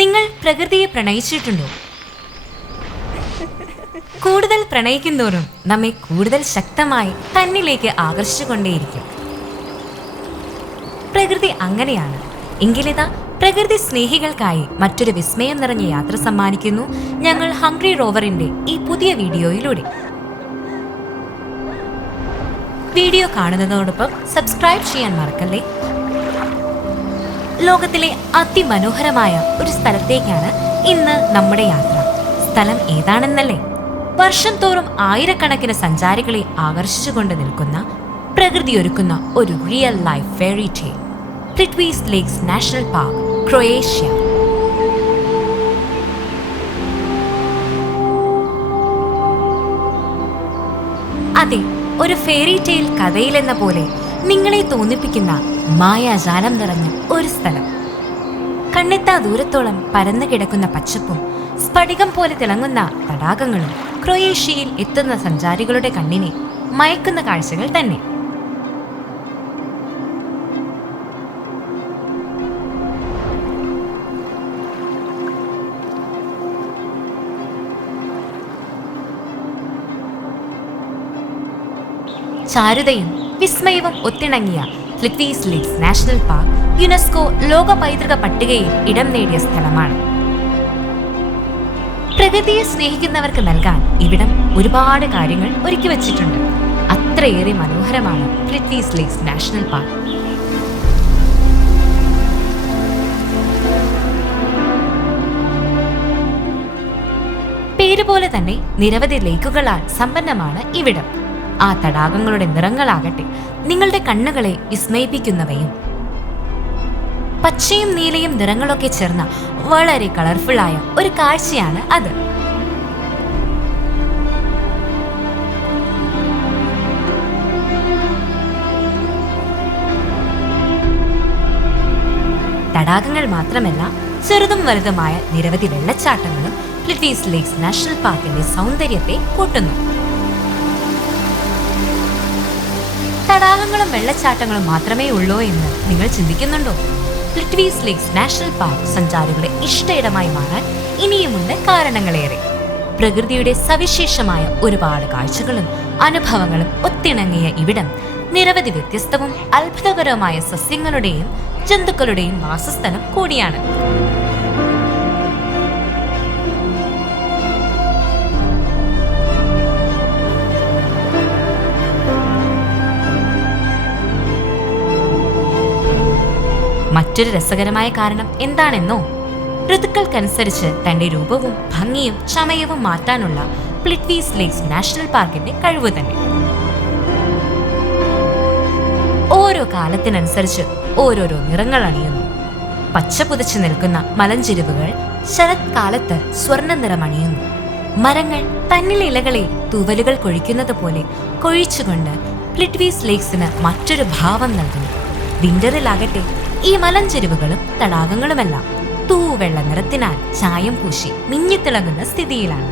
നിങ്ങൾ പ്രകൃതിയെ പ്രണയിച്ചിട്ടുണ്ടോ? കൂടുതൽ പ്രണയിക്കുന്തോറും നമ്മെ കൂടുതൽ ശക്തമായി തന്നിലേക്ക് ആകർഷിച്ചുകൊണ്ടേയിരിക്കും. പ്രകൃതി അങ്ങനെയാണ്. എങ്കിലിതാ പ്രകൃതി സ്നേഹികൾക്കായി മറ്റൊരു വിസ്മയം നിറഞ്ഞ യാത്ര സമ്മാനിക്കുന്നു ഞങ്ങൾ ഹംഗ്രി റോവറിന്റെ ഈ പുതിയ വീഡിയോയിലൂടെ. വീഡിയോ കാണുന്നതോടൊപ്പം സബ്സ്ക്രൈബ് ചെയ്യാൻ മറക്കല്ലേ? ലോകത്തിലെ അതിമനോഹരമായ ഒരു സ്ഥലത്തേക്കാണ് ഇന്ന് നമ്മുടെ യാത്ര. സ്ഥലം ഏതാണെന്നല്ലേ? വർഷം തോറും ആയിരക്കണക്കിന് സഞ്ചാരികളെ ആകർഷിച്ചുകൊണ്ട് നിൽക്കുന്ന പ്രകൃതി ഒരുക്കുന്ന ഒരു real life fairy tale Plitvice lakes national park Croatia അതെ ഒരു ഫെയറി ടെയിൽ കഥയിലെന്ന പോലെ നിങ്ങളെ തോന്നിപ്പിക്കുന്ന മായാജാലം നിറഞ്ഞ ഒരു സ്ഥലം. കണ്ണെത്താ ദൂരത്തോളം പരന്നു കിടക്കുന്ന പച്ചപ്പും സ്ഫടികം പോലെ തിളങ്ങുന്ന തടാകങ്ങളും ക്രൊയേഷ്യയിൽ എത്തുന്ന സഞ്ചാരികളുടെ കണ്ണിനെ മയക്കുന്ന കാഴ്ചകൾ തന്നെ. ചാരുതയും വിസ്മയവും ഒത്തിണങ്ങിയ Plitvice lakes national park UNESCO ലോക പൈതൃക പട്ടികയിൽ ഇടം നേടിയ സ്ഥലമാണ്. പ്രകൃതിയെ സ്നേഹിക്കുന്നവർക്ക് നൽകാൻ ഇവിടം ഒരുപാട് കാര്യങ്ങൾ ഒരുക്കി വച്ചിട്ടുണ്ട്. അത്രയേറെ മനോഹരമാണ് ഫ്ലിറ്റീസ് ലേക്സ് നാഷണൽ പാർക്ക് പേരുപോലെ തന്നെ നിരവധി ലേക്കുകളാൽ സമ്പന്നമാണ് ഇവിടം. ആ തടാകങ്ങളുടെ നിറങ്ങളാകട്ടെ നിങ്ങളുടെ കണ്ണുകളെ വിസ്മയിപ്പിക്കുന്നവയും പച്ചയും നീലയും നിറങ്ങളൊക്കെ ചേർന്ന വളരെ കളർഫുൾ ആയ ഒരു കാഴ്ചയാണ് അത്. തടാകങ്ങൾ മാത്രമല്ല ചെറുതും വലുതുമായ നിരവധി വെള്ളച്ചാട്ടങ്ങളും ലിറ്റീസ് ലേക്സ് നാഷണൽ പാർക്കിന്റെ സൗന്ദര്യത്തെ കൂട്ടുന്നു. തടാകങ്ങളും വെള്ളച്ചാട്ടങ്ങളും മാത്രമേ ഉള്ളൂ എന്ന് നിങ്ങൾ ചിന്തിക്കുന്നുണ്ടോ? ഫ്ലിറ്റ്വീസ് ലേക്സ് നാഷണൽ പാർക്ക് സഞ്ചാരികളുടെ ഇഷ്ടയിടമായി മാറാൻ ഇനിയുമുണ്ട് കാരണങ്ങളേറെ. പ്രകൃതിയുടെ സവിശേഷമായ ഒരുപാട് കാഴ്ചകളും അനുഭവങ്ങളും ഒത്തിണങ്ങിയ ഇവിടം നിരവധി വ്യത്യസ്തവും അത്ഭുതകരവുമായ സസ്യങ്ങളുടെയും ജന്തുക്കളുടെയും വാസസ്ഥലം കൂടിയാണ്. മറ്റൊരു രസകരമായ കാരണം എന്താണെന്നോ? ഋതുക്കൾക്കനുസരിച്ച് തന്റെ രൂപവും ഭംഗിയും ചമയവും മാറ്റാനുള്ള പ്ലിറ്റ്വീസ് ലേക്സ് നാഷണൽ പാർക്കിന്റെ കഴിവ് തന്നെ. ഓരോ കാലത്തിനനുസരിച്ച് ഓരോരോ നിറങ്ങൾ അണിയുന്നു. പച്ച പുതച്ചു നിൽക്കുന്ന മലഞ്ചെരുവുകൾ ശരത്കാലത്ത് സ്വർണ നിറമണിയുന്നു മരങ്ങൾ തന്നിലെ ഇലകളെ തൂവലുകൾ കൊഴിക്കുന്നത് പോലെ കൊഴിച്ചുകൊണ്ട് പ്ലിറ്റ്വീസ് ലേക്സിന് മറ്റൊരു ഭാവം നൽകുന്നു. വിന്ററിലാകട്ടെ ഈ മലഞ്ചെരുവുകളും തടാകങ്ങളുമെല്ലാം തൂവെള്ള നിറത്തിനാൽ ചായം പൂശി മിന്നിത്തിളങ്ങുന്ന സ്ഥിതിയിലാണ്.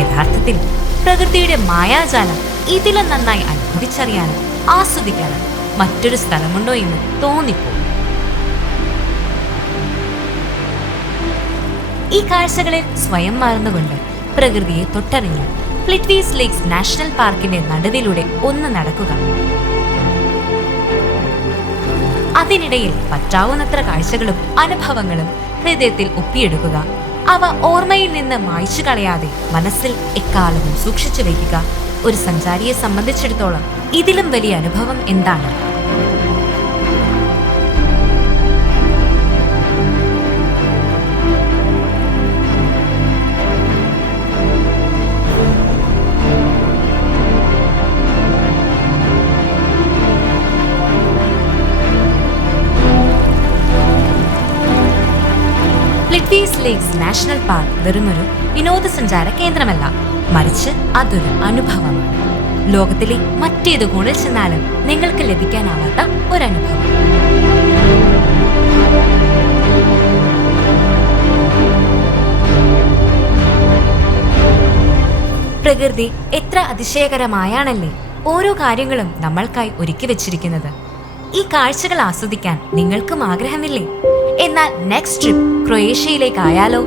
യഥാർത്ഥത്തിൽ പ്രകൃതിയുടെ മായാജാലം ഇതിലും നന്നായി അനുഭവിച്ചറിയാനും ആസ്വദിക്കാനും മറ്റൊരു സ്ഥലമുണ്ടോ എന്ന് തോന്നിപ്പോ. ഈ കാഴ്ചകളിൽ സ്വയം മറന്നുകൊണ്ട് പ്രകൃതിയെ തൊട്ടറിഞ്ഞ് പ്ലിറ്റ്വീസ് ലേക്സ് നാഷണൽ പാർക്കിന്റെ നടുവിലൂടെ ഒന്ന് നടക്കുക. അതിനിടയിൽ പറ്റാവുന്നത്ര കാഴ്ചകളും അനുഭവങ്ങളും ഹൃദയത്തിൽ ഒപ്പിയെടുക്കുക. അവ ഓർമ്മയിൽ നിന്ന് മായ്ച്ചു കളയാതെ മനസ്സിൽ എക്കാലവും സൂക്ഷിച്ചു വയ്ക്കുക. ഒരു സഞ്ചാരിയെ സംബന്ധിച്ചിടത്തോളം ഇതിലും വലിയ അനുഭവം എന്താണ്? ലേക്സ് നാഷണൽ പാർക്ക് വെറുമൊരു വിനോദസഞ്ചാര കേന്ദ്രമല്ല. മറിച്ച് അതൊരു അനുഭവമാണ്. ലോകത്തിലെ മറ്റേത് കോണിൽ ചെന്നാലും നിങ്ങൾക്ക് ലഭിക്കാനാവാത്ത ഒരനുഭവം. പ്രകൃതി എത്ര അതിശയകരമായാണല്ലേ ഓരോ കാര്യങ്ങളും നമ്മൾക്കായി ഒരുക്കി വെച്ചിരിക്കുന്നത്. ഈ കാഴ്ചകൾ ആസ്വദിക്കാൻ നിങ്ങൾക്കും ആഗ്രഹമില്ലേ? എന്നാൽ നെക്സ്റ്റ് ട്രിപ്പ് ക്രൊയേഷ്യയിലേക്കായാലോ?